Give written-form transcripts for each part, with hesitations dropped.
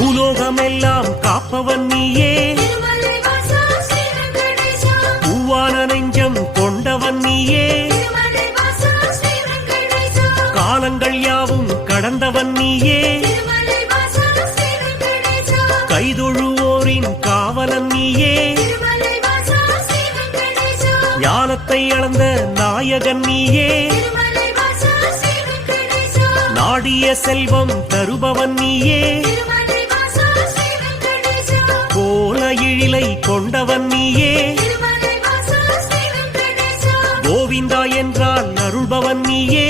பூலோகமெல்லாம் காப்பவன் நீயே, பூவான நெஞ்சம் கொண்டவன் நீயே, காலங்கள் யாவும் கடந்தவன் நீயே, கைதொழுவோரின் காவலன் நீயே, ஞானத்தை அளந்த நாயகன் நீயே, நாடிய செல்வம் தருபவன் நீயே, கோல எழிலை கொண்டவன் நீயே, கோவிந்தா என்றால் அருள்பவன் நீயே,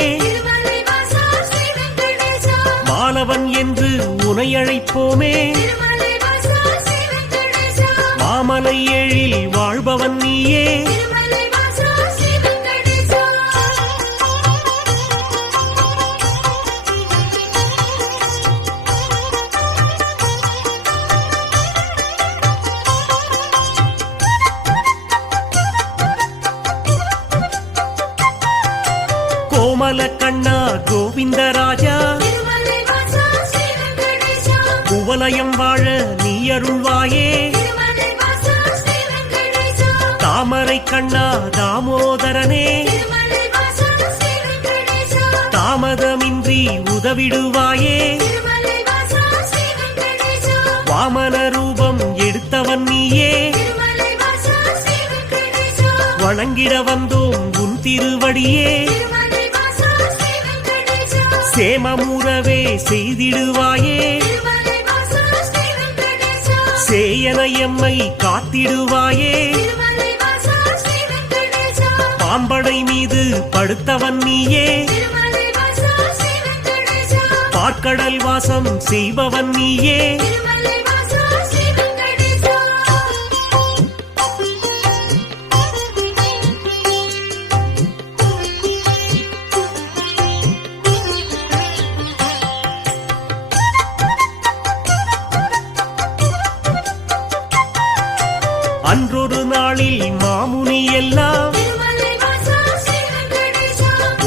மாலவன் என்று உனை அழைப்போமே, மாமலை எழில் வாழ்பவன் நீயே, கோமல கண்ணா கோவிந்தராஜா, குவலயம் வாழ நீ அருள்வாயே, தாமரை கண்ணா தாமோதரனே, தாமதமின்றி உதவிடுவாயே, வாமன ரூபம் எடுத்தவன் நீயே, வணங்கிட வந்தோம் உன் திருவடியே, சேமமுறவே செய்திடுவாயே, சேயன எம்மை காத்திடுவாயே, பாம்படை மீது படுத்தவன் நீயே, பார்க்கடல் வாசம் செய்பவன் நீயே, அன்றொரு நாளில் மாமுனி எல்லாம்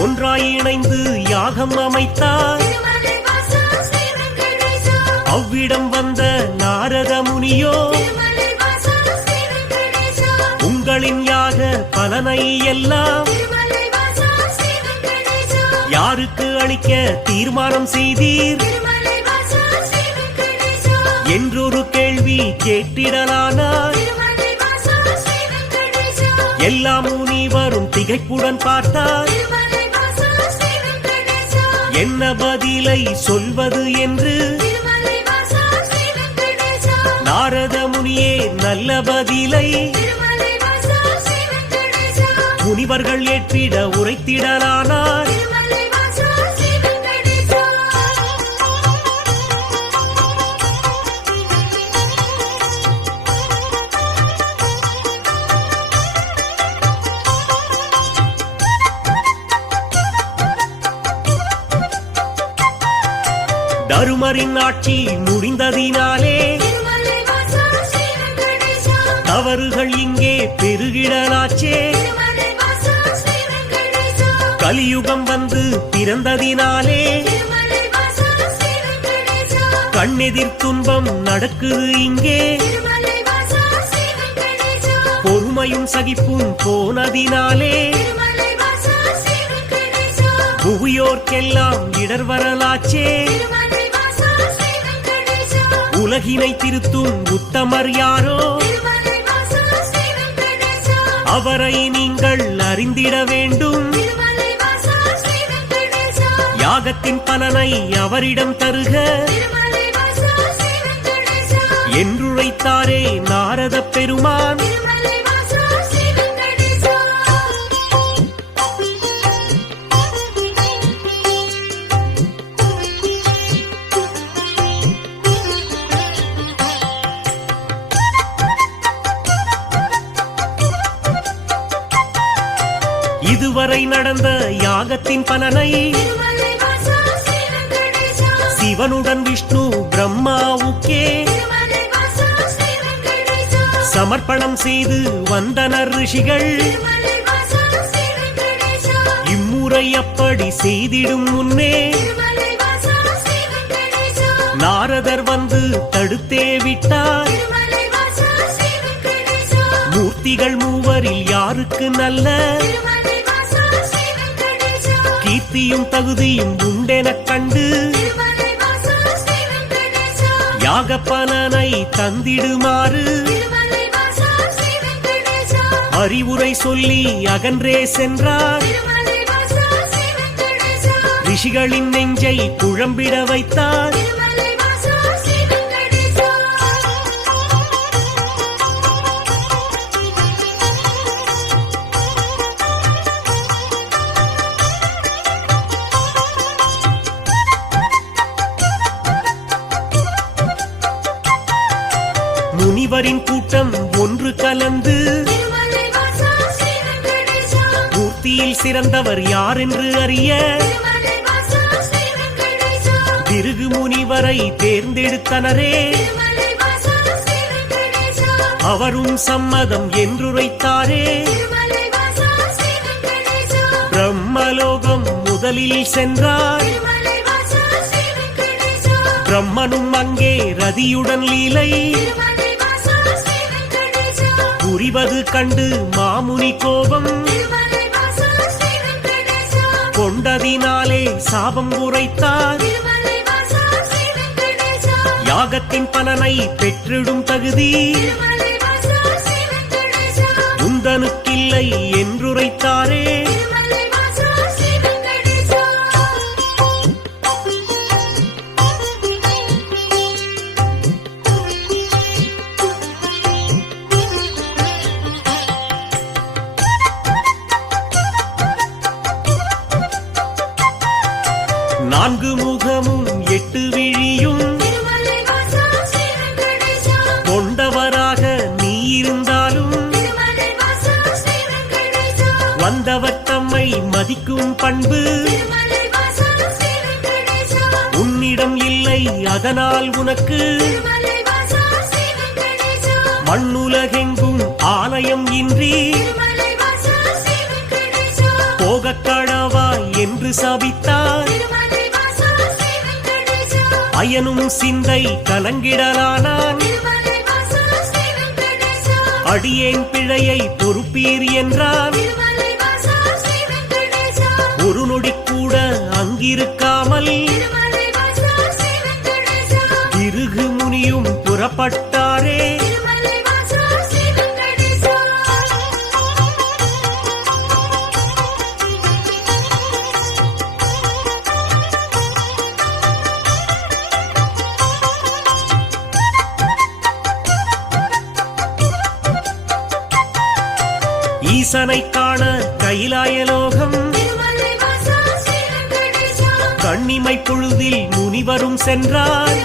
ஒன்றாய் இணைந்து யாகம் அமைத்தார், அவ்விடம் வந்த நாரத முனியோ உங்களின் யாக பலனை எல்லாம் யாருக்கு அளிக்க தீர்மானம் செய்தீர் என்றொரு கேள்வி கேட்டிடலானார், எல்லா முனிவரும் திகைப்புடன் பார்த்தார், என்ன பதிலை சொல்வது என்று நாரத முனியே நல்ல பதிலை முனிவர்கள் ஏற்றிட உரைத்திடலானார், தருமரின் ஆட்சி முடிந்ததினாலே தவறுகள் இங்கே பெருகிடலாச்சே, கலியுகம் வந்து பிறந்ததினாலே கண்ணெதிர் துன்பம் நடக்குது இங்கே, பொறுமையும் சகிப்பும் போனதினாலே புவியோர்க்கெல்லாம் இடர் வரலாச்சே, உலகினை திருத்தும் உத்தமர் யாரோ அவரை நீங்கள் அறிந்திட வேண்டும், யாகத்தின் பலனை அவரிடம் தருக என்றுரைத்தாரே நாரத பெருமான். இதுவரை நடந்த யாகத்தின் பலனை சிவனுடன் விஷ்ணு பிரம்மாவுக்கே சமர்ப்பணம் செய்து வந்தனர் ரிஷிகள். இம்முறை அப்படி செய்திடும் முன்னே நாரதர் வந்து தடுத்தே விட்டார். மூர்த்திகள் மூவரில் யாருக்கு நல்ல கீர்த்தியும் தகுதியும் உண்டெனக் கண்டு யாகப்பலனை தந்திடுமாறு அறிவுரை சொல்லி அகன்றே சென்றார். ரிஷிகளின் நெஞ்சை குழம்பிட வைத்தார். முனிவரின் கூட்டம் ஒன்று கலந்து மூர்த்தியில் சிறந்தவர் யார் என்று அறிய பிருகு முனிவரை தேர்ந்தெடுத்தனரே. அவரும் சம்மதம் என்றுரைத்தாரே. பிரம்மலோகம் முதலில் சென்றார். பிரம்மனும் அங்கே ரதியுடன் லீலை புரிவது கண்டு மாமுனி கோபம் கொண்டதினாலே சாபம் உரைத்தார். யாகத்தின் பலனை பெற்றிடும் தகுதி உந்தனுக்கில்லை என்றுரைத்தாரே. நான்கு முகமும் எட்டு விழியும் கொண்டவராக நீ இருந்தாலும் வந்தவர் தம்மை மதிக்கும் பண்பு உன்னிடம் இல்லை. அதனால் உனக்கு மண்ணுலகெங்கும் ஆலயம் இன்றி போகக்கடவா என்று சபித்தார். அயனும் சிந்தை கலங்கிடலானான். அடியேன் பிழையை பொறுப்பீர் என்றான். ஒரு நொடி கூட அங்கிருக்காமல் பிருகு முனியும் புறப்பட்டாரே. ஈசனை காண கைலாயலோகம் கண்ணிமை பொழுதில் முனிவரும் சென்றார்.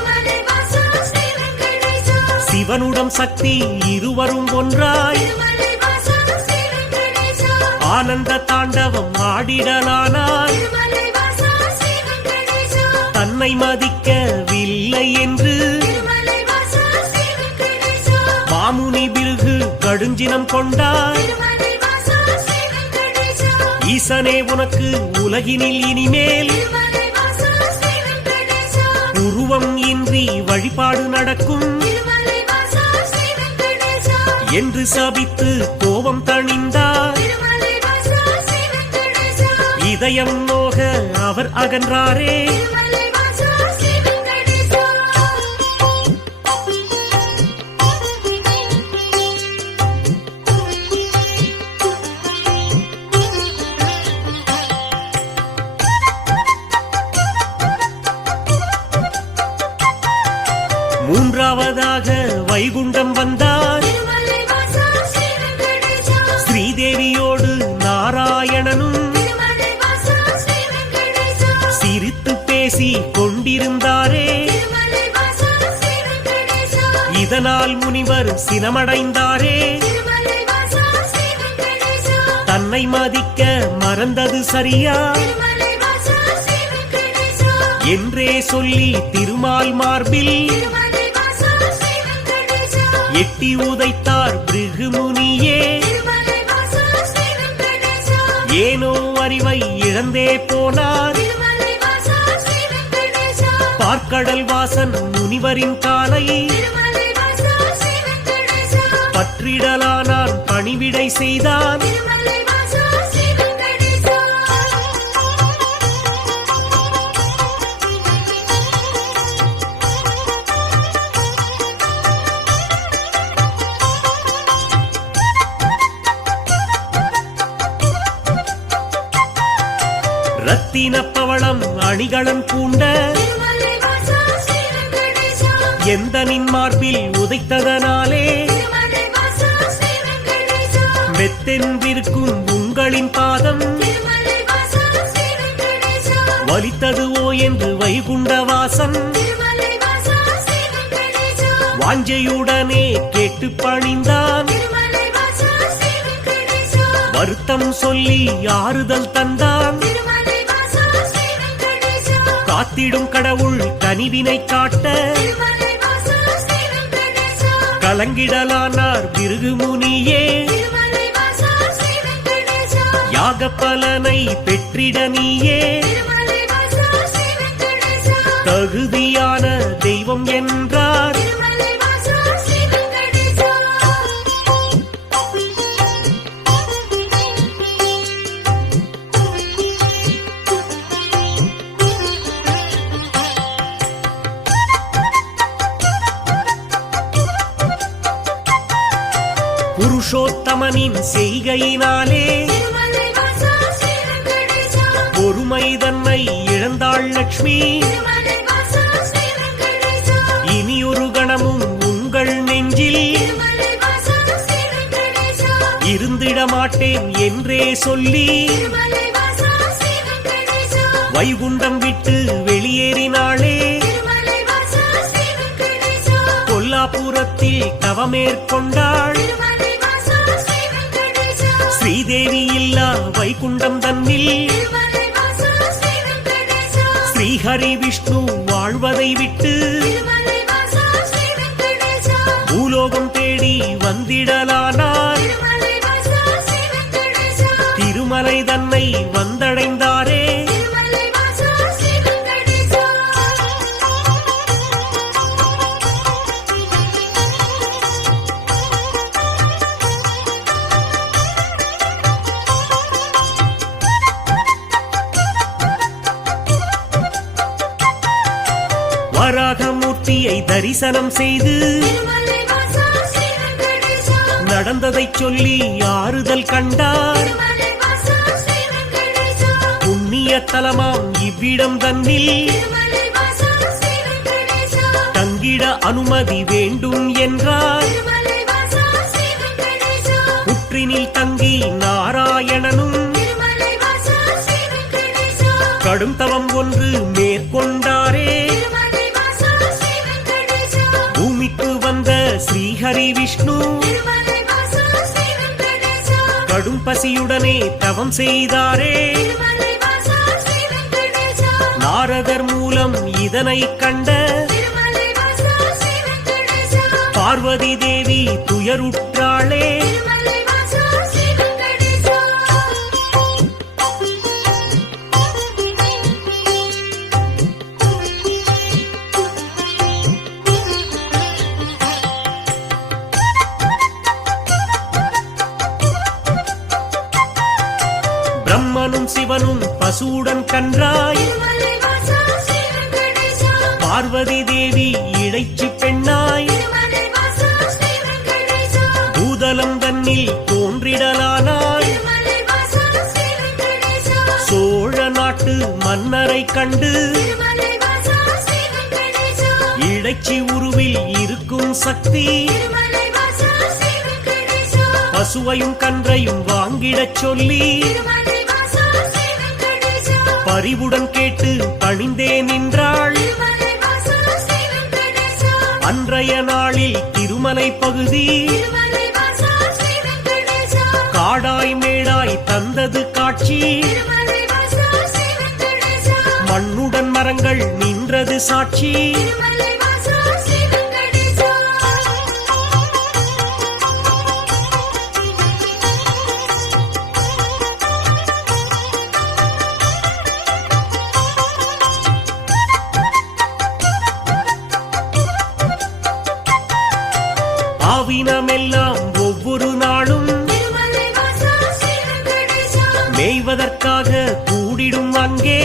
சிவனுடன் சக்தி இருவரும் ஒன்றாய் ஆனந்த தாண்டவம் ஆடிடலானார். தன்னை மதிக்கவில்லை என்று மாமுனி பிருகு கடுஞ்சினம் கொண்டார். ஈசனே உனக்கு உலகினில் இனிமேல் உருவம் இன்றி வழிபாடு நடக்கும் என்று சபித்து கோபம் தணிந்தார். இதயம் நோக அவர் அகன்றாரே. மூன்றாவதாக வைகுண்டம் வந்தார். ஸ்ரீதேவியோடு நாராயணனும் சிரித்து பேசி கொண்டிருந்தாரே. இதனால் முனிவர் சினமடைந்தாரே. தன்னை மதிக்க மறந்தது சரியா என்றே சொல்லி திருமால் மார்பில் எட்டி உதைத்தார் பிருகு முனியே. ஏனோ அறிவை இழந்தே போனார். பார்க்கடல் வாசன் முனிவரின் காலை பற்றிடலானான் பணிவிடை செய்தான். ரத்தின பவளம் அணிகளம் பூண்ட எந்தனின் மார்பில் உதைத்ததனாலே மெத்தென்றிருக்கும் உங்களின் பாதம் வலித்ததுவோ என்று வைகுண்டவாசன் வாஞ்சையுடனே கேட்டு பணிந்தான். வருத்தம் சொல்லி ஆறுதல் தந்தான். காத்திடும் கடவுள் கனிவினை காட்ட கலங்கிடலானார் பிருகு முனியே. யாக பலனை பெற்றிட நீயே தகுதியான தெய்வம் என்றார். புருஷோத்தமனின் செய்கையினாலே பொறுமை தன்னை இழந்தாள் லட்சுமி. இனியொரு கணமும் உங்கள் நெஞ்சில் இருந்திட மாட்டேன் என்றே சொல்லி வைகுண்டம் விட்டு வெளியேறினாளே. கொல்லாபுரத்தில் தவமேற்கொண்டாள். ஸ்ரீதேவி இல்லா வைகுண்டம் தன்னில் ஸ்ரீஹரி விஷ்ணு வாழ்வதை விட்டு பூலோகம் தேடி வந்திடலானார். திருமலை தன்னை வந்தடைந்தாரே. வராகமூர்த்தியை தரிசனம் செய்து நடந்ததை சொல்லி ஆறுதல் கண்டார். புண்ணிய தலமாம் இவ்விடம் தன்னில் தங்கிட அனுமதி வேண்டும் என்றார். புற்றினில் தங்கி நாராயணனும் கடும் தவம் ஒன்று மேற்கொண்டாரே. பூமிக்கு வந்த ஸ்ரீஹரி விஷ்ணு கடும் பசியுடனே தவம் செய்தாரே. நாரதர் மூலம் இதனை கண்ட பார்வதி தேவி துயருற்றாளே. பிரம்மனும் சிவனும் பசுவுடன் கன்றாய். பார்வதி தேவி இடைச்சி பெண்ணாய் பூதலம் தன்னில் தோன்றிடலானாய். சோழ நாட்டு மன்னரை கண்டு இடைச்சி உருவில் இருக்கும் சக்தி பசுவையும் கன்றையும் வாங்கிடச் சொல்லி பரிவுடன் கேட்டு பணிந்தே நின்றாள். அன்றைய நாளில் திருமலை பகுதி காடாய் மேடாய் தந்தது காட்சி. மண்ணுடன் மரங்கள் நின்றது சாட்சி. ஆவினமெல்லாம் ஒவ்வொரு நாளும் மேய்வதற்காக கூடிடும் அங்கே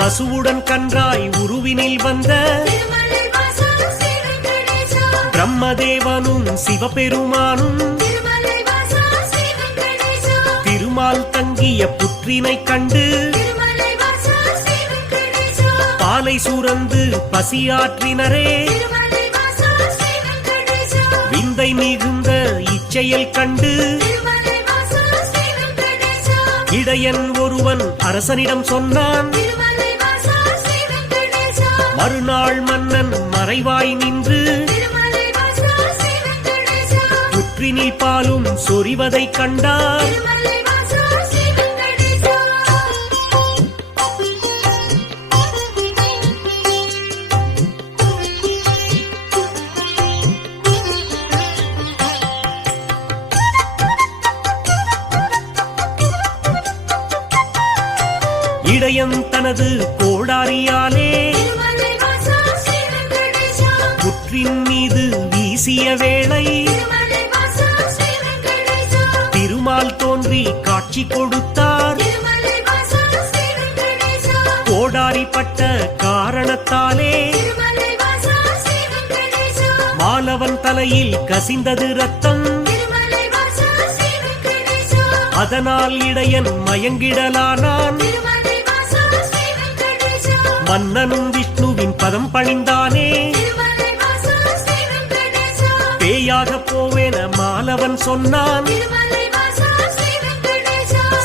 பசுவுடன் கன்றாய் உருவினில் வந்த பிரம்மதேவனும் சிவபெருமானும் திருமால் தங்கிய புற்றினை கண்டு பாலை சுரந்து பசியாற்றினரே விந்தை மிகுந்த இச்செயல் கண்டு இடையன் ஒருவன் அரசனிடம் சொன்னான். மறுநாள் மன்னன் மறைவாய் நின்று புற்றினில் பாலும் சொரிவதைக் கண்டார். இடையன் தனது கோடாரியாலே புற்றின் மீது வீசிய வேளை திருமால் தோன்றி காட்சி கொடுத்தார். கோடாரிப்பட்ட காரணத்தாலே மாலவன் தலையில் கசிந்தது ரத்தம். அதனால் இடையன் மயங்கிடலானான். மன்னனும் விஷ்ணுவின் பதம் பணிந்தானே. பேயாக போவேன மாலவன் சொன்னான்.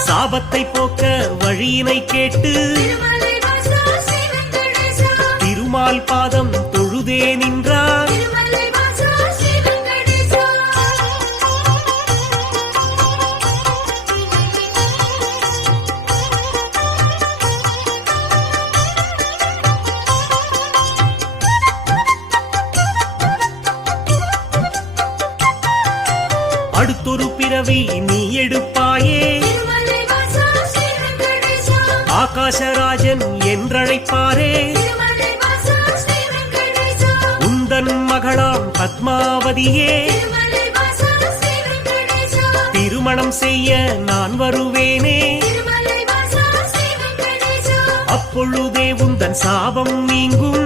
சாபத்தை போக்க வழியினை கேட்டு திருமால் பாதம் தொழுதே நின்றான். அடுத்தொரு பிறவி நீ எடுப்பாயே, ஆகாசராஜன் என்றழைப்பாரே. உந்தன் மகளாம் பத்மாவதியே, திருமணம் செய்ய நான் வருவேனே. அப்பொழுதே உந்தன் சாபம் நீங்கும்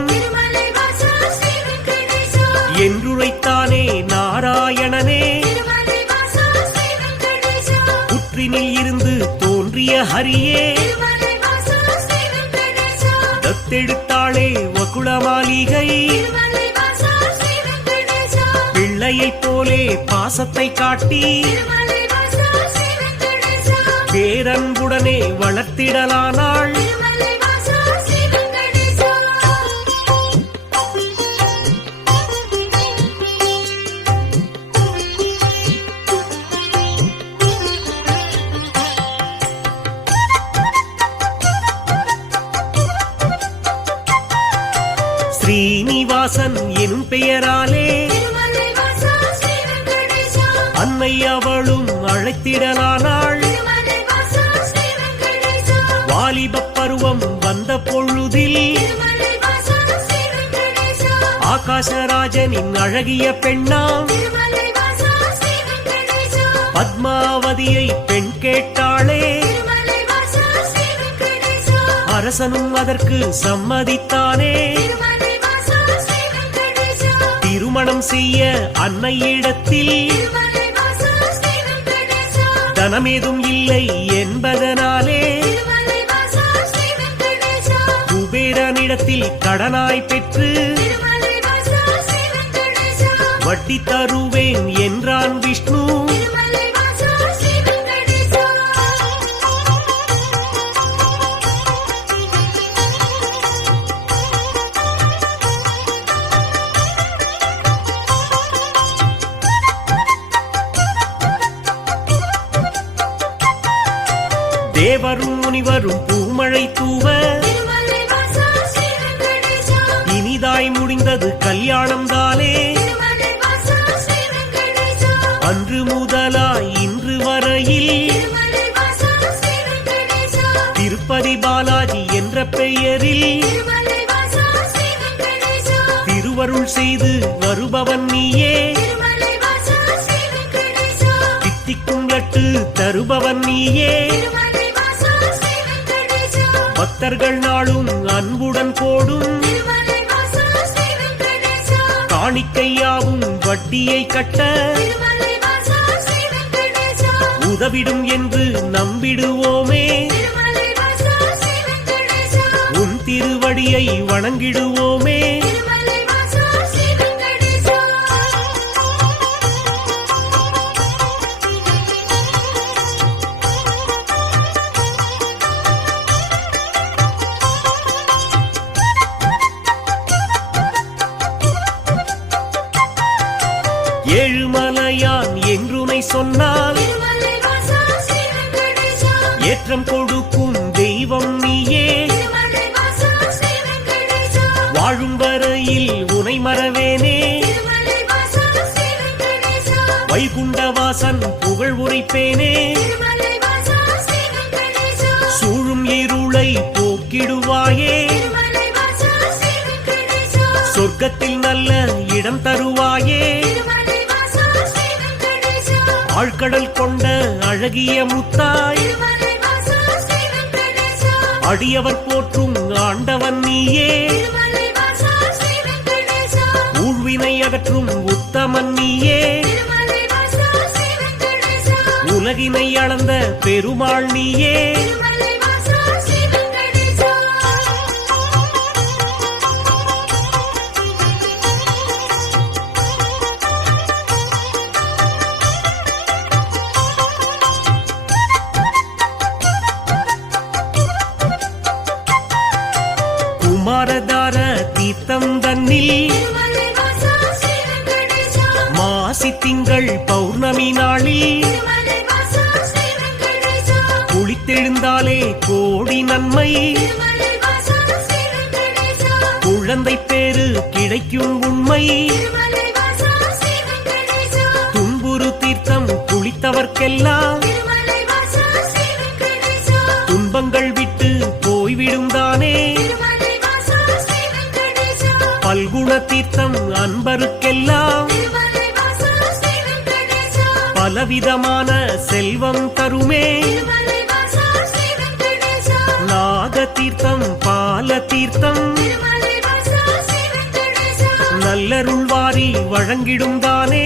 என்றுரைத்தானே நாராயணனே. புற்றினில் இருந்து தோன்றிய ஹரியே, தத்தெடுத்தாளே வகுளமாளிகை. பிள்ளையைப் போலே பாசத்தை காட்டி பேரன்புடனே வளர்த்திடலானாள். ஸ்ரீனிவாசன் எனும் பெயராலே அன்னை அவளும் அழைத்திடலானாள். வாலிபப் பருவம் வந்த பொழுதில் ஆகாசராஜனின் அழகிய பெண்ணாம் பத்மாவதியை பெண் கேட்டாளே. அரசனும் அதற்கு சம்மதித்தானே. திருமணம் செய்ய அன்னையிடத்தில் தனமேதும் இல்லை என்பதனாலே குபேரனிடத்தில் கடனாய் பெற்று வட்டி தருவேன் என்றான் விஷ்ணு. தேவரும் முனிவரும் பூமழை தூவ இனிதாய் முடிந்தது கல்யாணம் தானே. அன்று முதலாய் இன்று வரையில் திருப்பதி பாலாஜி என்ற பெயரில் திருவருள் செய்து வரும் வருபவன் நீயே தித்திக்கும் லட்டு தருபவன் நீயே பக்தர்கள் நாளும் அன்புடன் போடும் காணிக்கையாவும் வட்டியை கட்ட உதவிடும் என்று நம்பிடுவோமே உன் திருவடியை வணங்கிடுவோமே ஏழுமலையான் என்றுனை சொன்னால் ஏற்றம் கொடுக்கும் தெய்வம் நீயே வாழும் வரையில் உனை மறவேனே வைகுண்டவாசன் புகழ் உரைப்பேனே சூழும் இருளை போக்கிடுவாயே சொர்க்கத்தில் நல்ல இடம் தருவாயே ஆழ்கடல் கொண்ட அழகிய முத்தாய் அடியவர் போற்றும் ஆண்டவன் நீயே ஊழ்வினை அகற்றும் உத்தமன் நீயே உலகினை அளந்த பெருமாள் நீயே குமாரதார தீர்த்தம் தன்னில் மாசி திங்கள் பௌர்ணமி நாளில் குளித்தெழுந்தாலே கோடி நன்மை குழந்தை பேரு கிடைக்கும் உண்மை துன்புறு தீர்த்தம் குளித்தவர்க்கெல்லாம் துன்பங்கள் விட்டு போய்விடும் தானே பல்குண தீர்த்தம் அன்பருக்கெல்லாம் பலவிதமான செல்வம் தருமே நாக தீர்த்தம் பால தீர்த்தம் நல்லருள் வாரி வழங்கிடும் தானே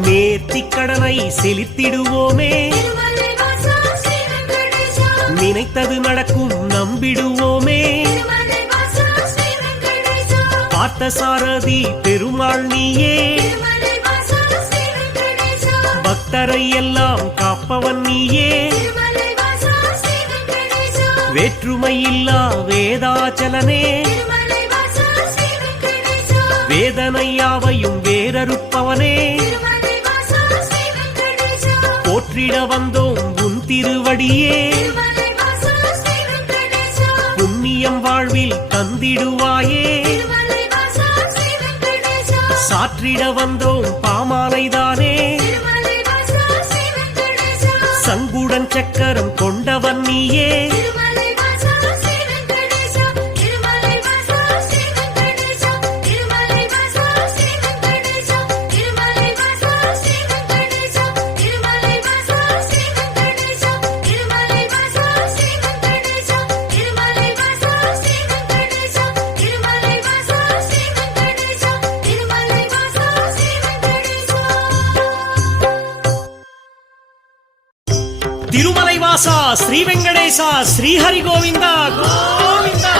நேர்த்திக் கடனை செலுத்திடுவோமே நினைத்தது நடக்கும் நம்பிடுவோமே பார்த்த சாரதி பெருமாள் நீயே பக்தரை எல்லாம் காப்பவன் நீயே வேற்றுமையில்லா வேதாச்சலனே வேதனையாவையும் வேறறுப்பவனே போற்றிட வந்தோம் உன் திருவடியே புண்ணியம் வாழ்வில் தந்திடுவாயே சாற்றிட வந்தோம் பாமாலைதானே சங்குடன் சக்கரம் கொண்டவன் நீயே திருமலைவாசா ஸ்ரீ வெங்கடேசா ஸ்ரீஹரி கோவிந்தா கோவிந்தா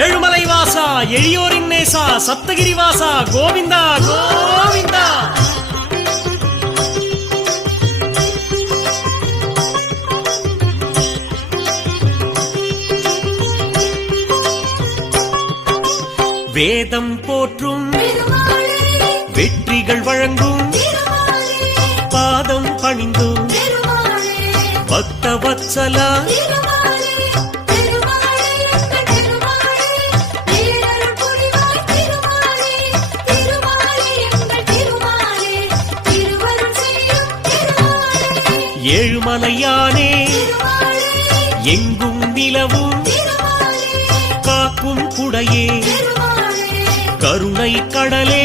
ஏழுமலைவாசா எளியோரின் நேசா சப்தகிரிவாசா கோவிந்தா கோவிந்தா வேதம் போற்றும் வெற்றிகள் வழங்கும் பாதம் பணிந்தும் பக்த வத்சலா திருமலையானே எங்கும் நிலவும் காக்கும் குடையே கருணை கடலே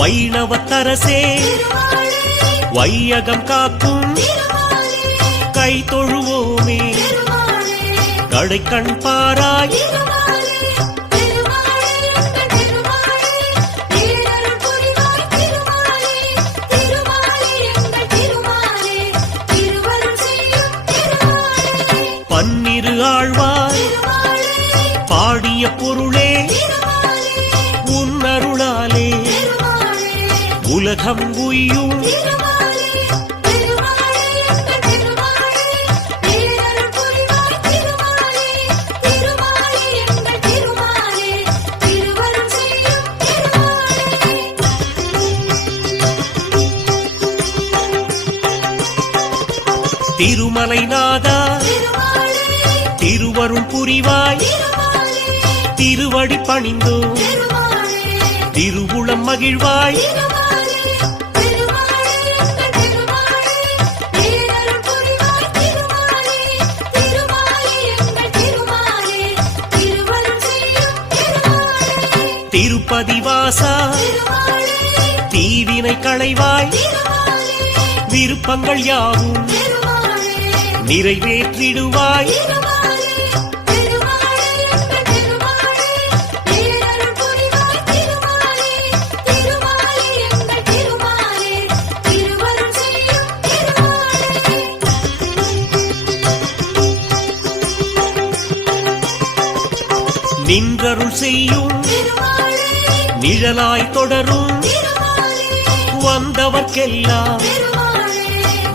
வைணவத்தரசே வையகம் காக்கும் கை தொழுவோமே கடைக்கண் பாராய் பன்னிரு ஆழ்வார் பாடிய பொருளே உன்னருளாலே உலகம் உய்யும் திருமலைநாதா திருவருள் புரிவாய் திருவடி பணிந்தோ திருவுளம் மகிழ்வாய் திருப்பதி வாசா தீவினை களைவாய் விருப்பங்கள் யாவும் நிறைவேற்றிடுவாய் நின்றருள் செய்யும் நிழலாய் தொடரும் வந்தவர்க்கெல்லாம்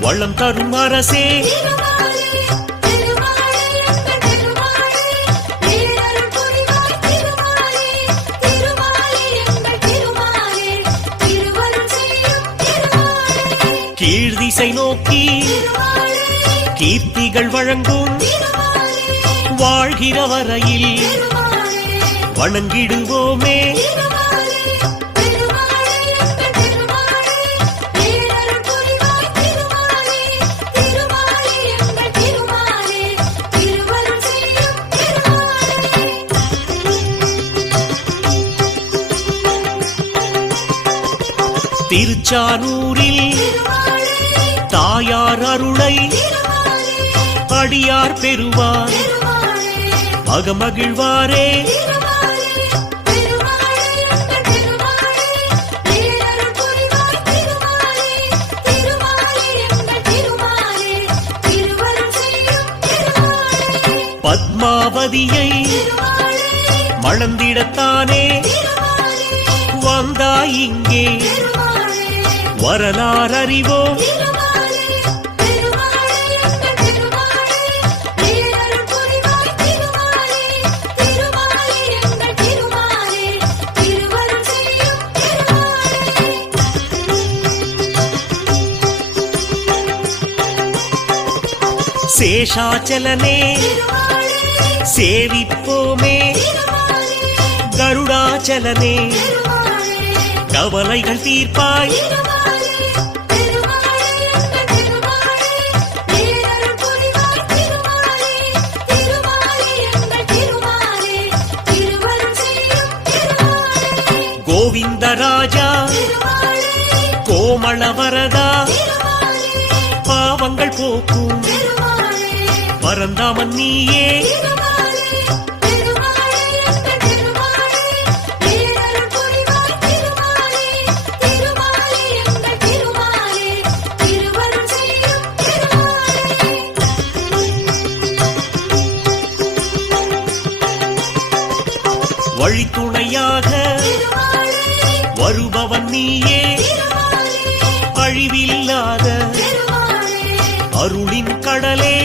வளம் தரும் அரசே கீழ்திசை நோக்கி கீர்த்திகள் வழங்கும் வாழ்கிற வரையில் வணங்கிடுவோமே திருச்சானூரில் தாயார் அருளை அடியார் பெறுவார் அகமகிழ்வாரே பத்மாவதியை மணந்திடத்தானே வந்தாய் இங்கே வரலாறு அறிவோம் சேஷாச்சலனே சேவிப்போமே கருடாச்சலனே கவலைகள் தீர்ப்பாய் கோவிந்தராஜா கோமளவரதா பாவங்கள் போக்கும் பரந்தாமன் நீயே வழித்துணையாக வருபவன் நீயே அழிவில்லாத அருளின் கடலே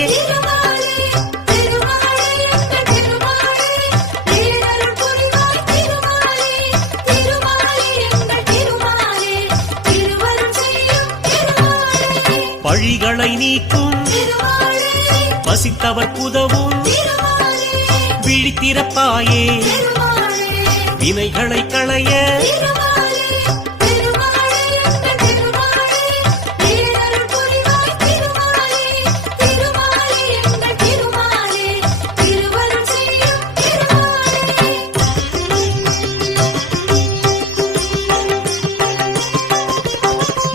நீக்கும் பசித்தவர் புதவும் விழித்திறப்பாயே வினைகளை களைய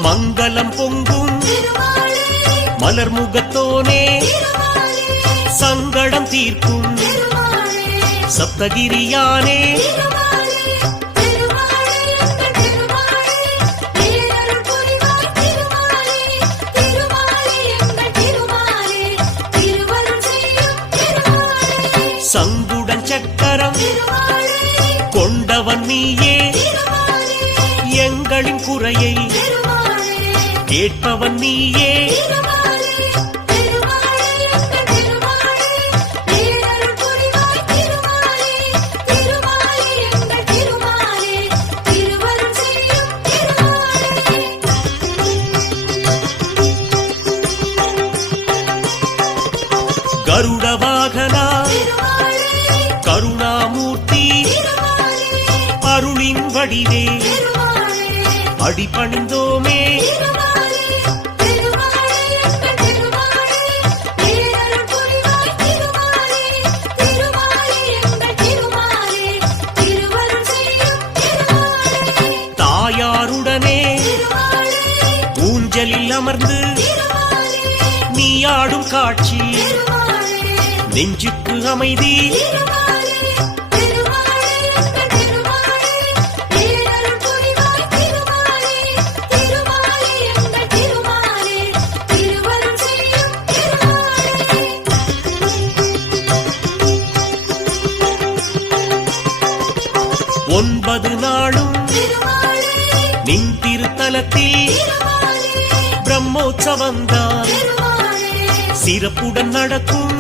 மங்களம் பொங்கும் மலர் முகத்தோனே சங்கடம் தீர்க்கும் சப்தகிரியானே சங்குடன் சக்கரம் கொண்டவன் நீயே எங்களின் குறையை கேட்பவன் நீயே கருட வாகனா கருணாமூர்த்தி அருளின் வடிவே அடிபணிந்தோமே தாயாருடனே ஊஞ்சலில் அமர்ந்து நீயாடும் காட்சி நெஞ்சுக்கு அமைதி ஒன்பது நாளும் நின் திருத்தலத்தில் பிரம்மோற்சவந்தான் சிறப்புடன் நடக்கும்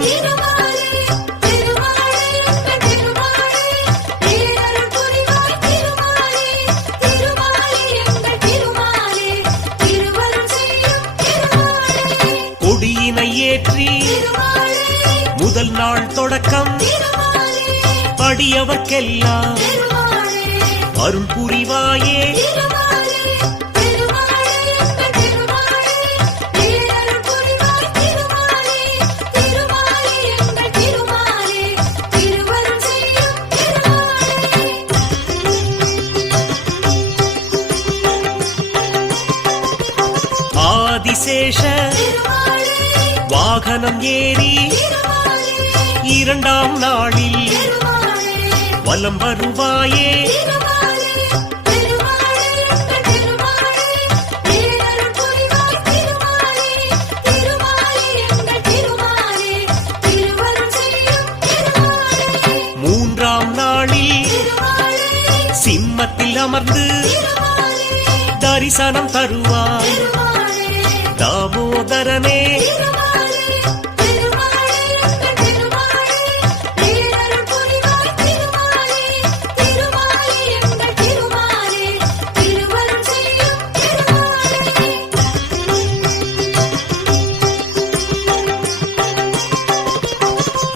கொடியினை ஏற்றி முதல் நாள் தொடக்கம் அடியவர்க்கெல்லாம் அருள் புரிவாயே ஆதிசேஷ வாகனம் ஏறி இரண்டாம் நாளில் வலம் வருவாயே மூன்றாம் நாளில் சிம்மத்தில் அமர்ந்து தரிசனம் தருவாய் தாமோதரனே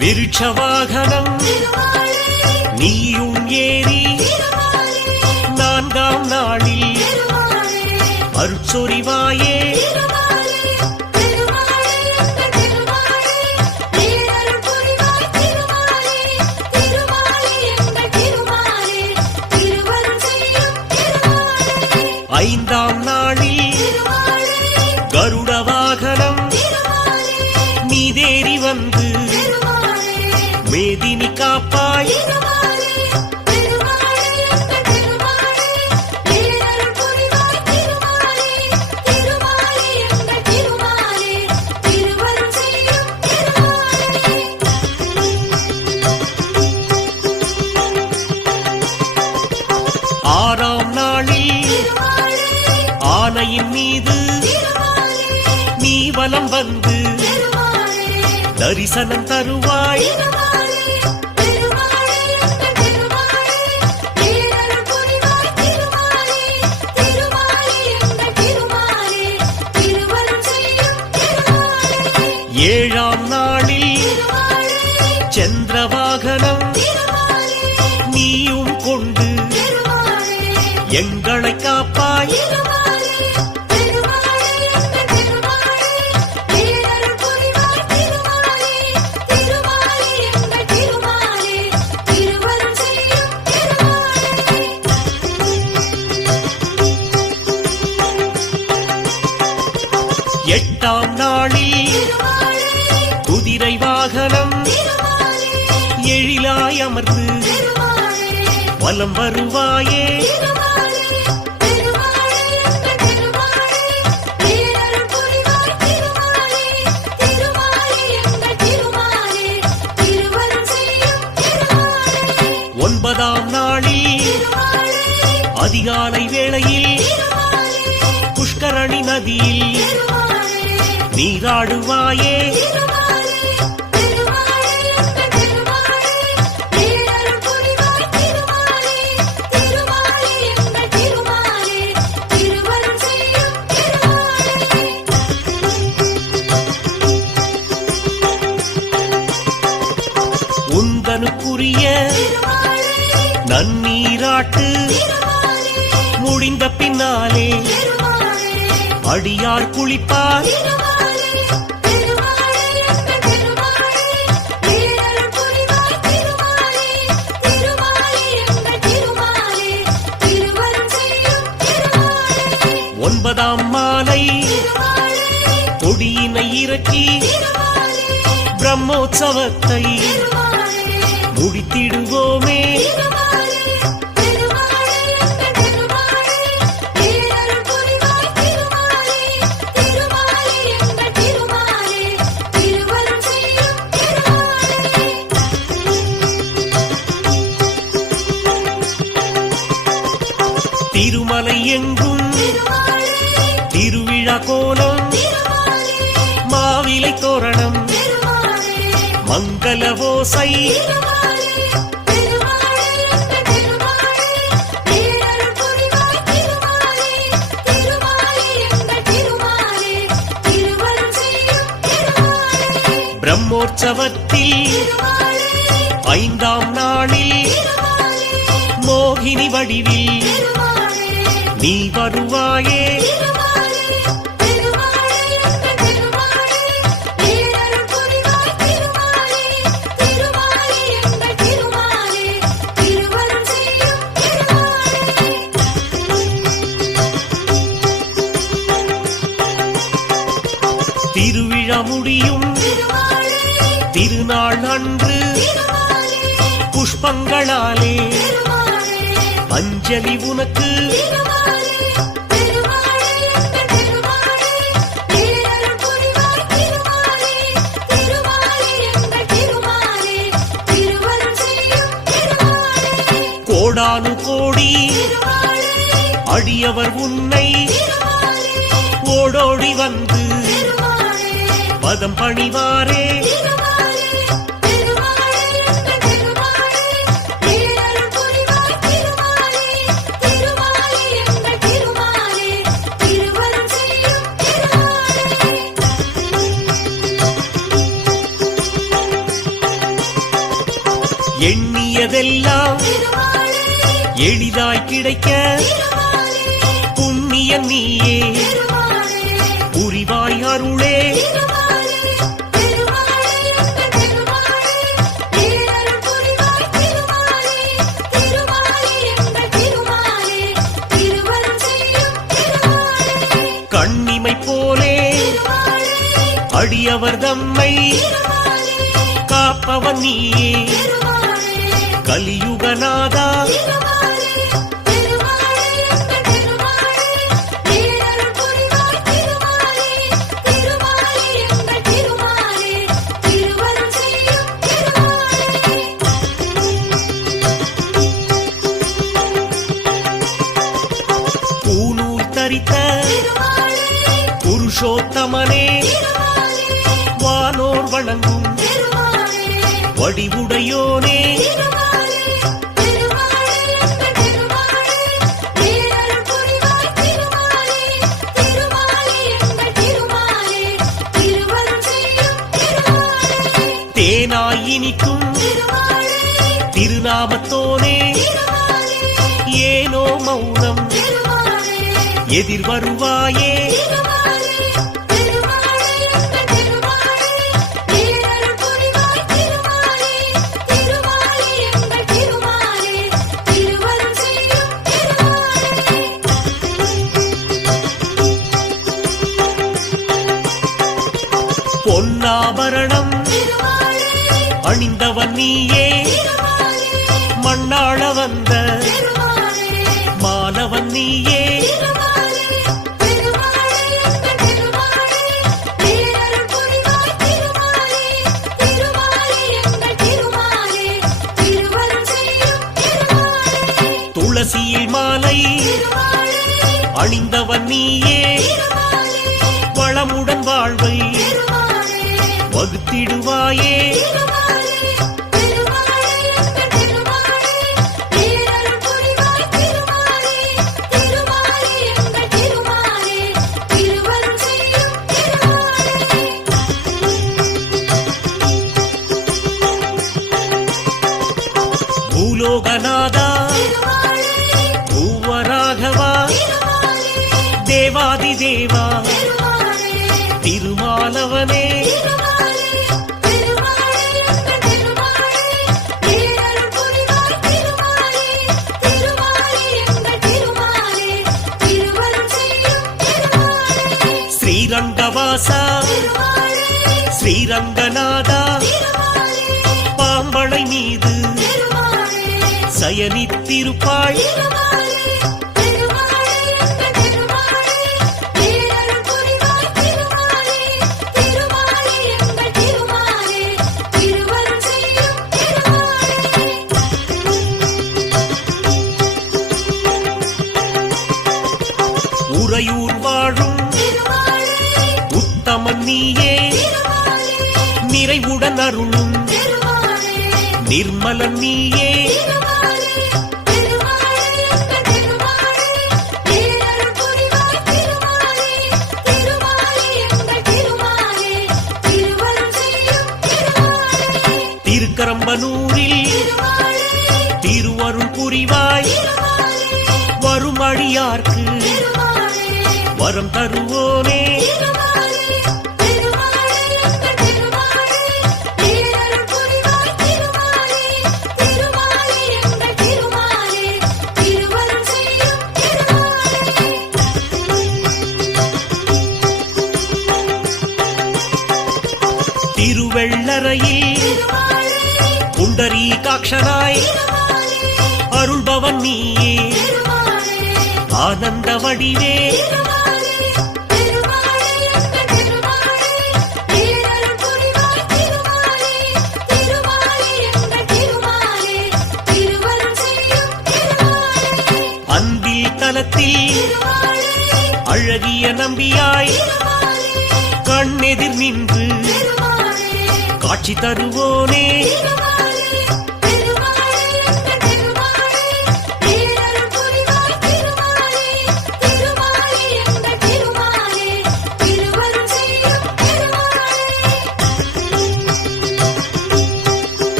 விருட்ச வாகனம் நீயும் ஏறி நான்காம் நாளில் அருட்சொரிவாயே ஐந்தாம் நாளில் கருட வாகனம் நீதேறி வந்து மேதினி காப்பாய் ஆறாம் நாளில் ஆனையின் மீது நீ வலம் வந்து தரிசனம் தருவாய் சந்திரவாகனம் நீயும் கொண்டு எங்களை காப்பாய். எட்டாம் நாளில் குதிரை வாகனம் எழிலாய் அமர்ந்து வலம் வருவாயே. ஒன்பதாம் நாளில் அதிகாலை வேளையில் புஷ்கரணி நதியில் நீராடுவாயே. உந்தனுக்குரிய நன்னீராட்டு முடிந்த பின்னாலே அடியார் குளிப்பார். ஒன்பதாம் மாலை கொடியினை இறக்கி பிரம்மோற்சவத்தை முடித்திடுவோமே. திருமலை எங்கும் திருவிழா கோலம் மாவிலை தோரணம் மங்கள ஓசை. பிரம்மோற்சவத்தில் ஐந்தாம் நாளில் மோகினி வடிவில் நீ வருவாயே. திருவிழா முடியும் திருநாள் அன்று புஷ்பங்களாலே அஞ்சலி உனக்கு. கோடானு கோடி அடியவர் உன்னை ஓடோடி வந்து பதம் பணிவாரே. எண்ணியதெல்லாம் எளிதாய் கிடைக்க புண்ணிய நீயே புரிவாய் அருளே. கண்ணிமை போலே அடியவர் தம்மை காப்பவன் நீயே கலியுகநாதா. பூநூல் தரித்த புருஷோத்தமனே வானோர் வணங்கும் வடிவுடையோனே. தேனாய் இனிக்கும் திருநாமத்தோனே ஏனோ மௌனம் எதிர் வருவாயே பொன்னாபரணம் அணிந்தவன் நீயே மண்ணாள வந்த மாணவன் நீயே துளசியில் மாலை அணிந்தவன் நீயே வளமுடன் வாழ்வை வகுத்திடுவாயே பூலோகநாதா பூவராகவா தேவாதி தேவா திருமாலவனே ஸ்ரீரங்கவாசா ஸ்ரீரங்கநாதா பாம்பளை மீது சயனித்திருப்பாள் உறையூர் வாழும் உத்தமன் நீயே நிறைவுடன் அருளும் நிர்மலன் நீயே திருக்கரம்பனூரில் திருவருள் புரிவாய் வரும் அடியார்க்கு வரம் தருவோனே திருவெள்ளரையில் புண்டரீகாட்சனாய் அருள்பவன் நீயே ஆனந்த வடிவே அன்பில் தலத்தில் அழகிய நம்பியாய் கண்ணெதிர் நின்று காட்சி தருவோனே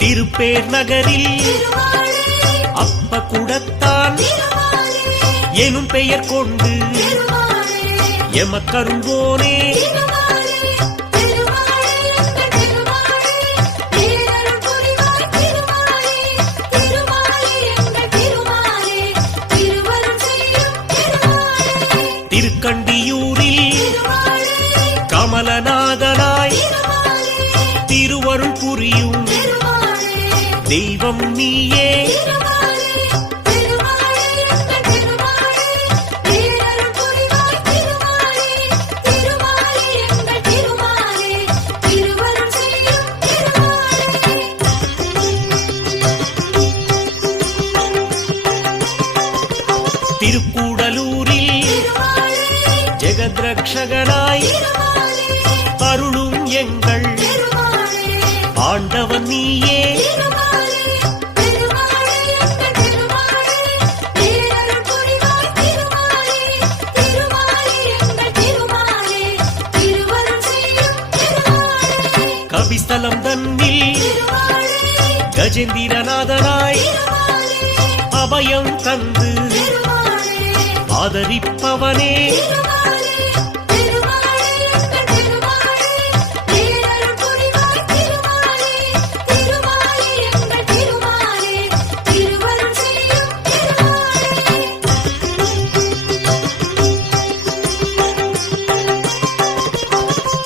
திருப்பேர் நகரில் அப்ப குடத்தான் எனும் பெயர் கொண்டு எமக்கரும்போனே திருக்கண்டியூரில் கமலநாதனாய் திருவருள் புரியும் தெய்வம் நீயே திருக்கூடலூரில் ஜெகத்ரக்ஷகனாய் அருளும் எங்கள் ஆண்டவன் நீயே கபிஸ்தலம் தன்னில் கஜேந்திரநாதனாய் அபயம் தந்து ஆதரிப்பவனே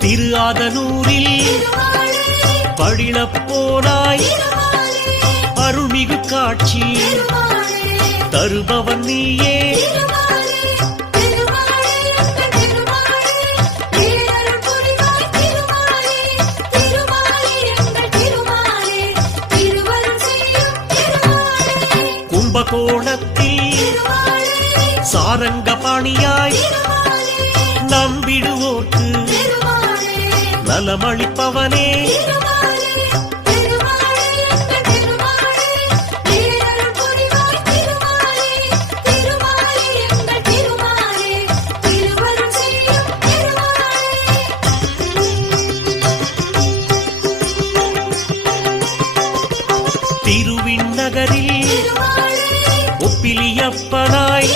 திரு ஆதனூரில் பழிலப்போனாய் அருள்மிகு காட்சி தருபவன் நீயே கும்பகோணத்தில் சாரங்கபாணியாய் நம்பிடுவோர்க்கு நலமளிப்பவனே திருவிண்ணகரில் ஒப்பிலியப்பனாய்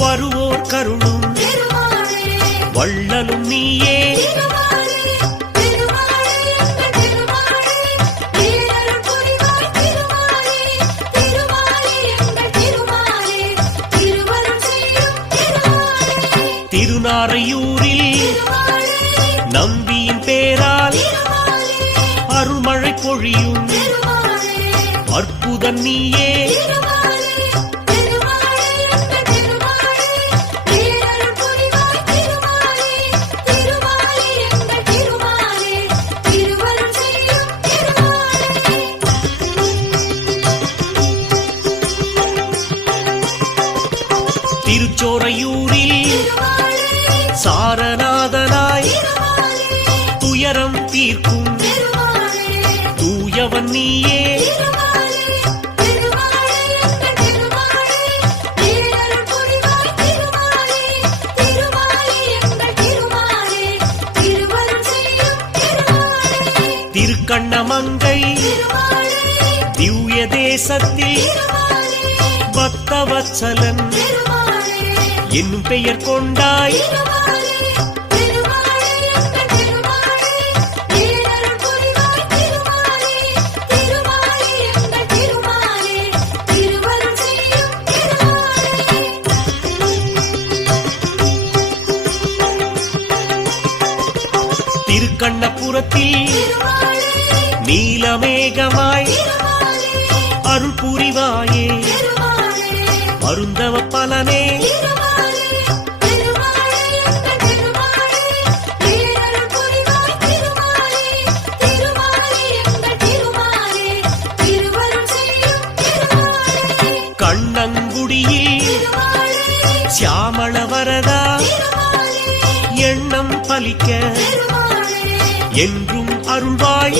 வருவோர் கருளும் வள்ளலும் நீயே திருநாரையூரில் நம்பியின் பேரால் அருள்மழை பொழியும் அற்புதம் நீயே திருச்சோரையூரில் சாரநாதனாய் துயரம் தீர்க்கும் தூயவன் நீயே திருக்கண்ணமங்கை திவ்ய தேசத்தில் பக்தவத்சலன் என்னும் பெயர் கொண்டாய் திருக்கண்ணபுரத்தில் நீலமேகமாய் அருள் புரிவாயே அருந்தவ பலனே கண்ணங்குடியில் சியாமள வரதா எண்ணம் பலிக்க என்றும் அருள்வாய்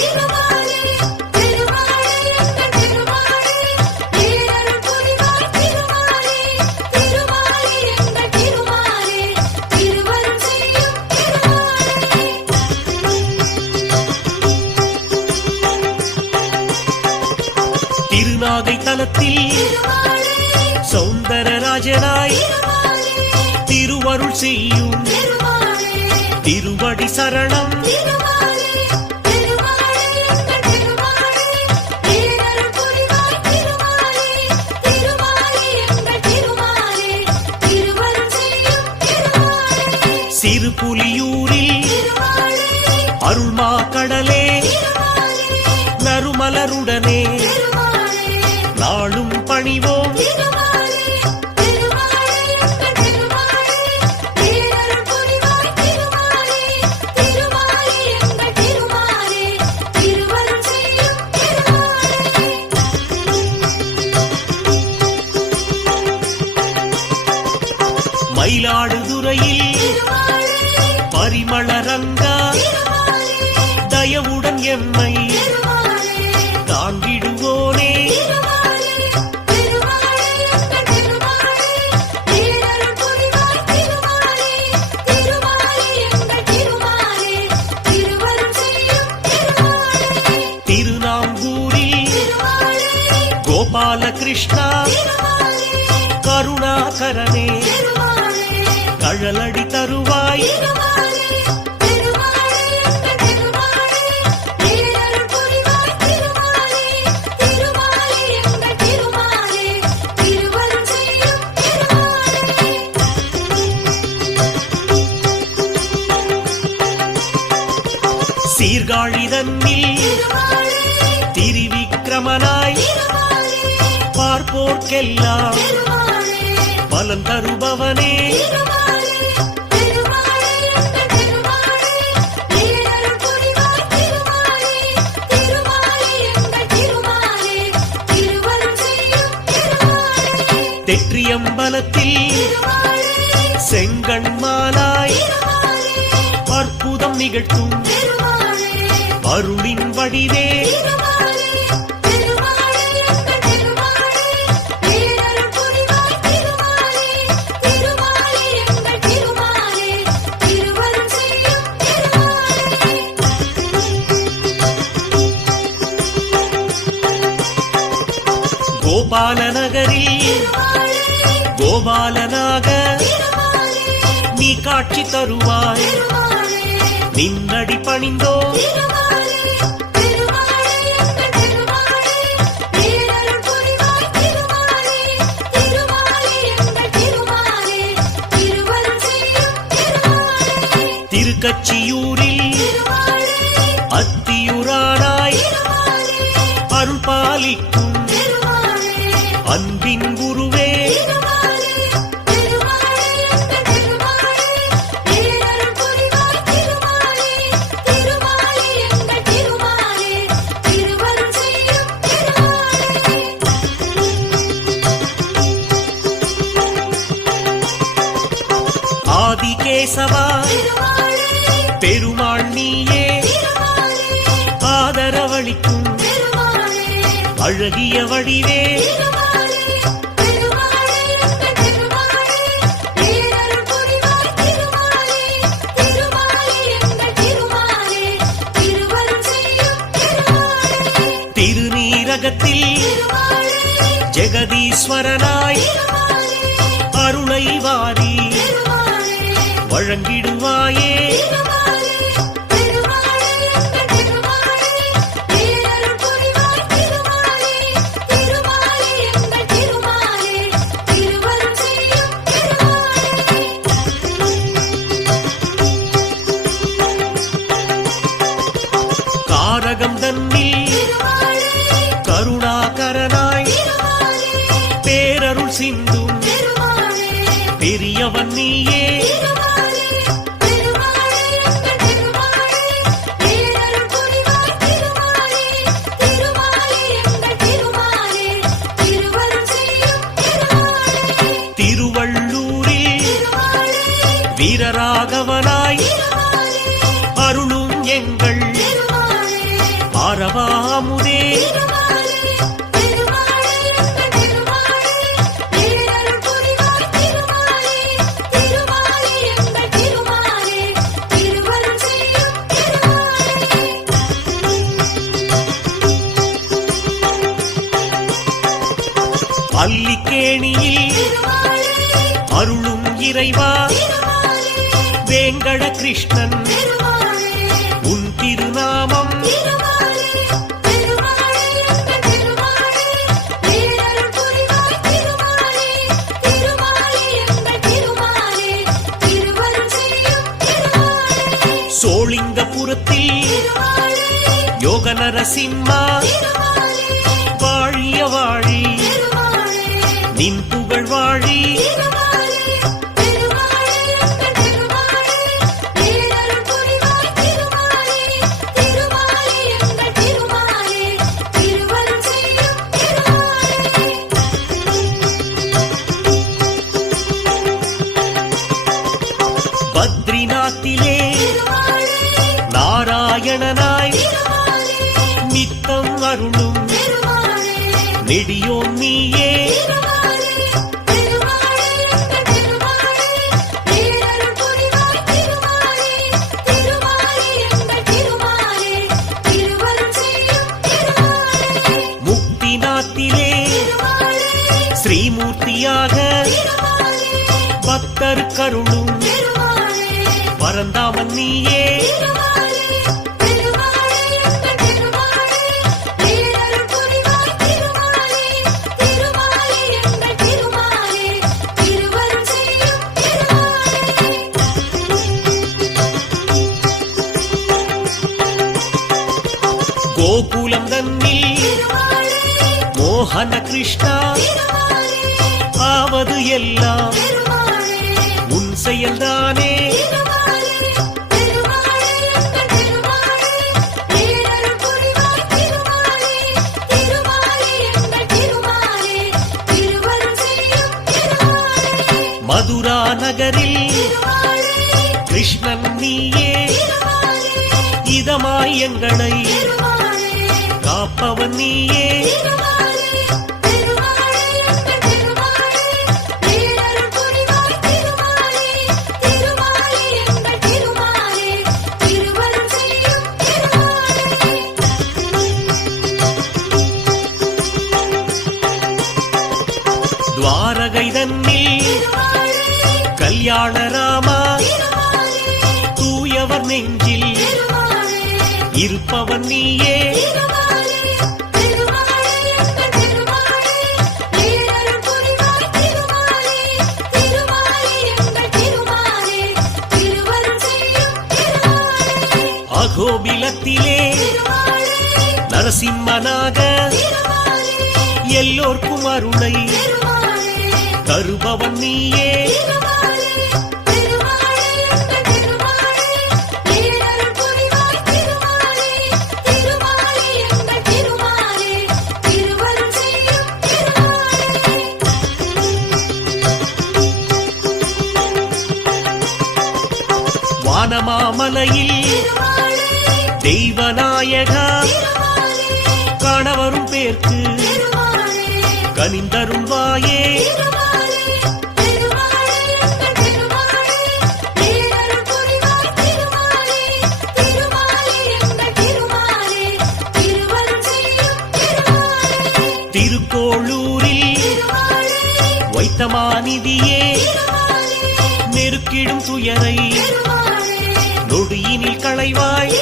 திருநாகை தலத்தில் சௌந்தரராஜனாய் திருவருள் செய்யும் திருவடி சரணம் சிறுபுலியூரில் அருள்மா கடலே நறுமலருடனே நாளும் பணிவோம் மயிலாடுதுறையில் பரிமளரங்கா தயவுடன் எம்மை தாங்கிடுவோனே கிருஷ்ணா கருணாகரனே கழலடி தருவாய் சீர்காழிதன்னில் திரிவிக்ரமனாய் பார்ப்போர்க்கெல்லாம் பலன் தருபவனே தெற்றியம்பலத்தில் செங்கண்மாலாய் அற்புதம் நிகழ்த்தும் அருளின் வடிவே கோபாலநகரில் கோபாலனாக நீ காட்சி தருவாய் நின்னடி பணிந்தோ திருக்கச்சியூரில் அத்தியுரானாய் அருள் பாலிக்கும் அன்பின் குருவே ஆதிகேசவா பெருமாள் நீயே ஆதரவளிக்கும் அழகிய வடிவே திருநீரகத்தில் ஜெகதீஸ்வரனாய் அருளை வாரி வழங்கிடுவாயே காரகம் தன்னில் கருணாகரனாய் பேரருள் சிந்தும் பெரியவன் நீயே திருவள்ளூரில் வீரராகவனாய் அருளும் எங்கள் ஆரவாமுதே அல்லிக்கேணியில் அருளும் இறைவா வேங்கட கிருஷ்ணன் உன் திருநாமம் சோளிங்கபுரத்தில் யோக நரசிம்மா வாழிய வாழி நின் புகழ் வாழி பத்ரிநாத்திலே நாராயணனாய் நித்தம் அருளும் நெடியோம் நீயே முக்திநாத்திலே கருளும் பரந்தாமன் நீயே. கோகுலம் தன்னில் மோகன கிருஷ்ணா ஆவது எல்லாம் உன் செயல்தானே. மதுரா நகரில் கிருஷ்ணன் நீயே இதமாய் எங்களை காப்பவன் நீயே. துவாரகை தன்னில் கல்யாண ராமா தூயவர் நெஞ்சில் இருப்பவன் நீயே. அகோபிலத்திலே நரசிம்மனாக எல்லோர்க்கும் அருளை தருபவன் நீயே. வானமாமலையில் தெய்வநாயகா காணவரும் பேர்க்கு கனிந்தரும் வாயே. திருக்கோளூரில் வைத்தமாநிதியே நெருக்கிடும் துயரை நொடியினில் களைவாய்.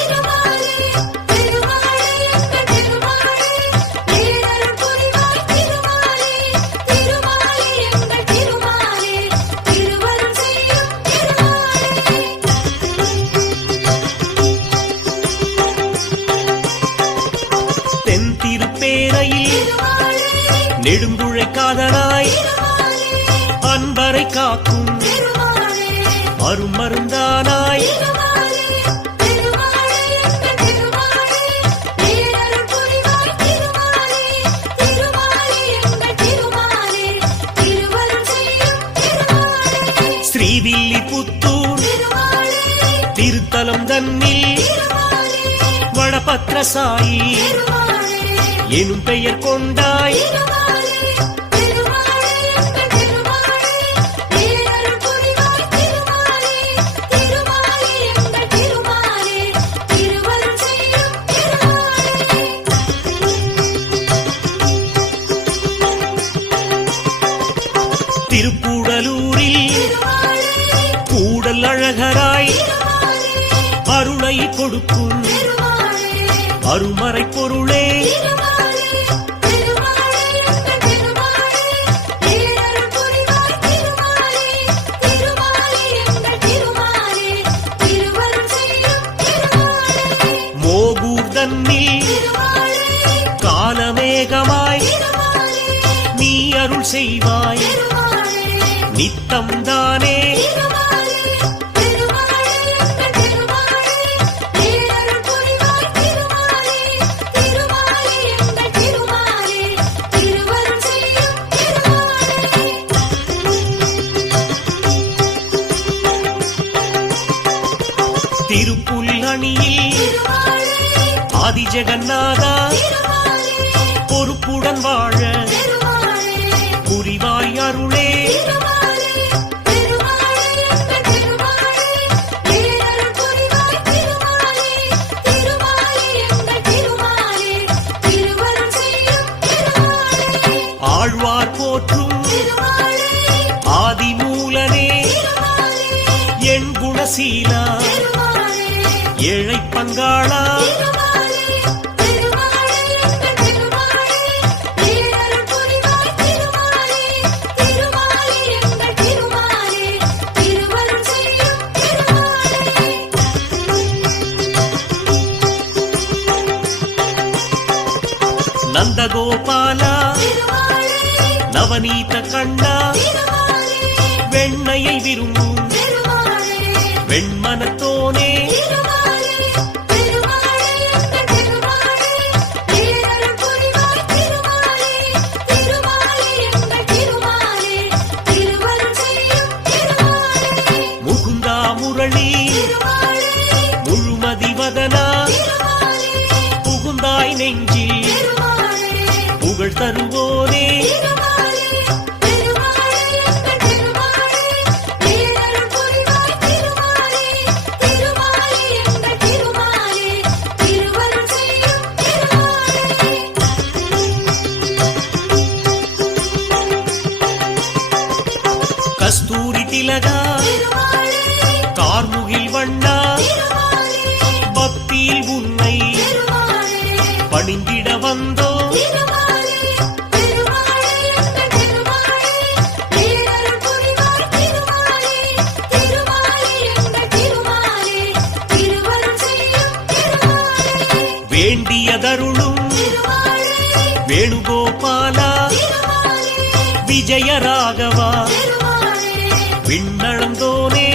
தென் திருப்பேரையில் நெடுங்குழை காதலாய் அன்பரை காக்கும் அருமருந்தானாய். ஸ்ரீவில்லிபுத்தூர் திருத்தலம் தன்னில் வடபத்ரசாயி எனும் பெயர் கொண்டாய். திருப்புடலூரில் கூடல் அழகராய் அருளை கொடுக்கும் அருமறை பொருளே. மோகூர் தன்னில் காலமேகமாய் நீ அருள் செய்வாய் நித்தம் தானே. திருப்புல்லணியில் ஆதிஜகநாதா பொறுப்புடன் வாழ புரிவாய் அருளே. ஆழ்வார் போற்றும் ஆதிமூலனே சீலா ஏழை பங்காளா நந்தகோபாலா நவநீத கண்ணா வெண்ணையை விரும்பும் வெண்மனத்தோனே முகுந்தா முரளி முழுமதி வதனா புகுந்தாய் நெஞ்சில் புகழ் தருவோனே கஸ்தூரி திலகா கார்முகில் வண்ணா பக்தியில் உன்னை பணிந்திட வந்தோ வேண்டியதருளும் வேணுகோபாலா விஜயராகவா விண்ணளந்தோனே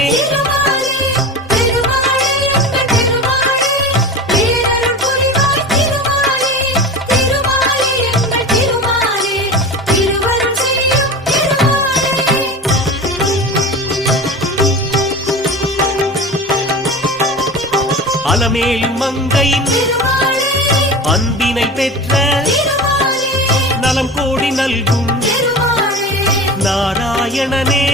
அலமேல் மங்கை அன்பினை பெற்ற நலம் கோடி நல்கும் நாராயணனே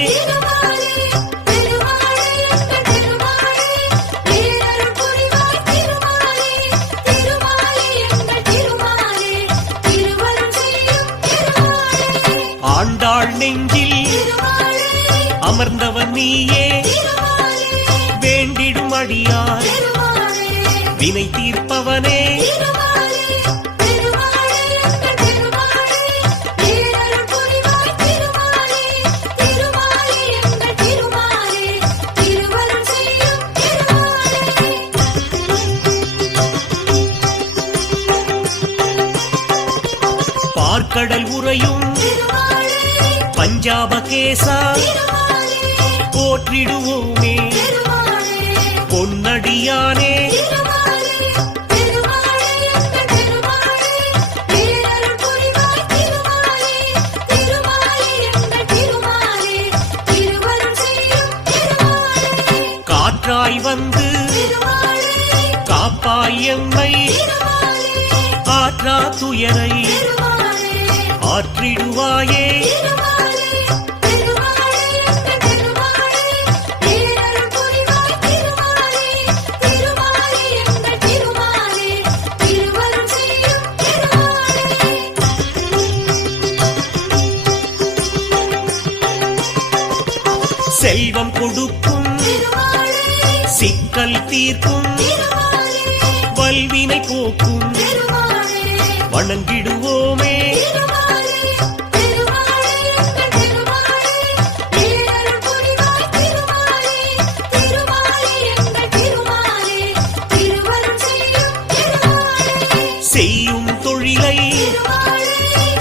ஆண்டாள் நெஞ்சில் அமர்ந்தவன் நீயே வேண்டிடும் அடியார் வினை தீர்ப்பவனே பார்க்கடல் உறையும் பஞ்சாபகேசா போற்றிடுவோமே பொன்னடியானே காற்றாய் வந்து காப்பாய் எம்மை ஆற்றா துயரை ஆற்றிடுவாயே செல்வம் கொடுக்கும் சிக்கல் தீர்க்கும் வல்வினை போக்கும் வணங்கிடுவோமே செய்யும் தொழிலை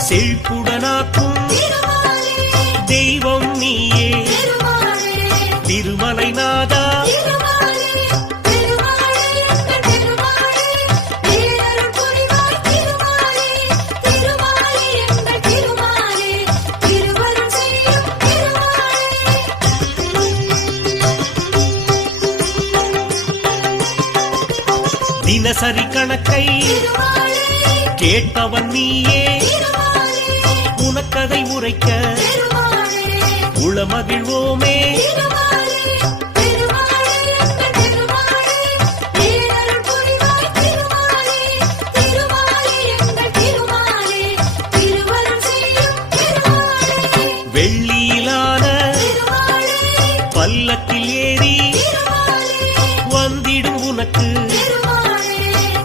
செழிப்புடனாக்கும் தெய்வம் நீயே திருமலை நாதா தினசரி கணக்கை கேட்பவன் நீயே உனக்கதை உரைக்க உளமகிழ்வோமே வெள்ளியிலான பல்லக்கில் ஏறி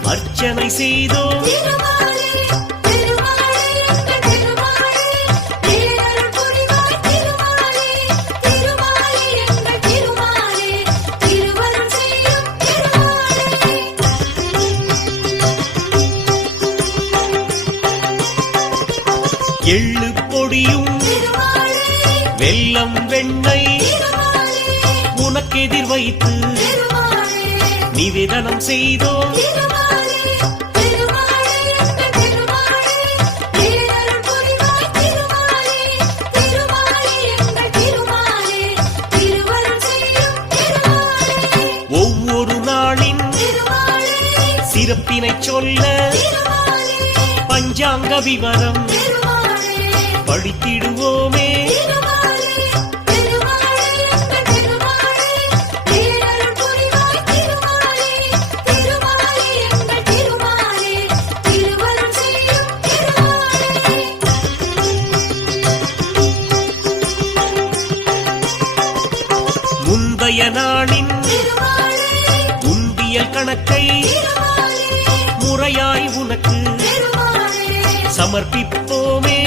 அர்ச்சனை செய்தோம் எள்ளு பொடியும் வெல்லம் வெண்ணெய் உனக்கெதிர் வைத்து நிவேதனம் செய்தோம் ஒவ்வொரு நாளின் சிறப்பினை சொல்ல பஞ்சாங்க விவரம் படித்திடுவோமே முந்தைய நாளின் உண்டியல் கணக்கை முறையாய் உனக்கு சமர்ப்பிப்போமே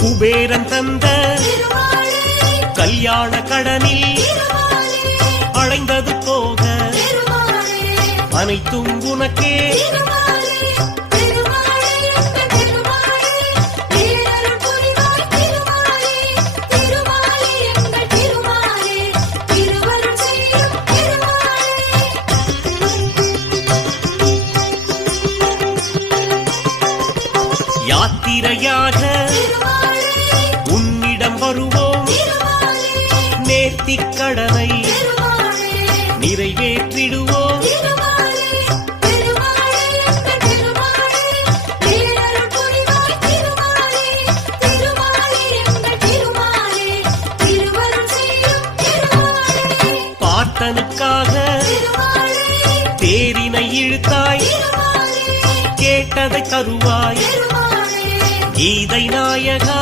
குபேரன் தந்த கல்யாண கடனில் அடைந்தது போக அனைத்தும் உனக்கே யாத்திரையாக உன்னிடம் வருவோம் நேர்த்திக் கடனை நிறைவேற்றிடுவோம் பார்த்தனுக்காக தேரினை இழுத்தாய் கேட்டதை தருவாய் கீதை நாயகா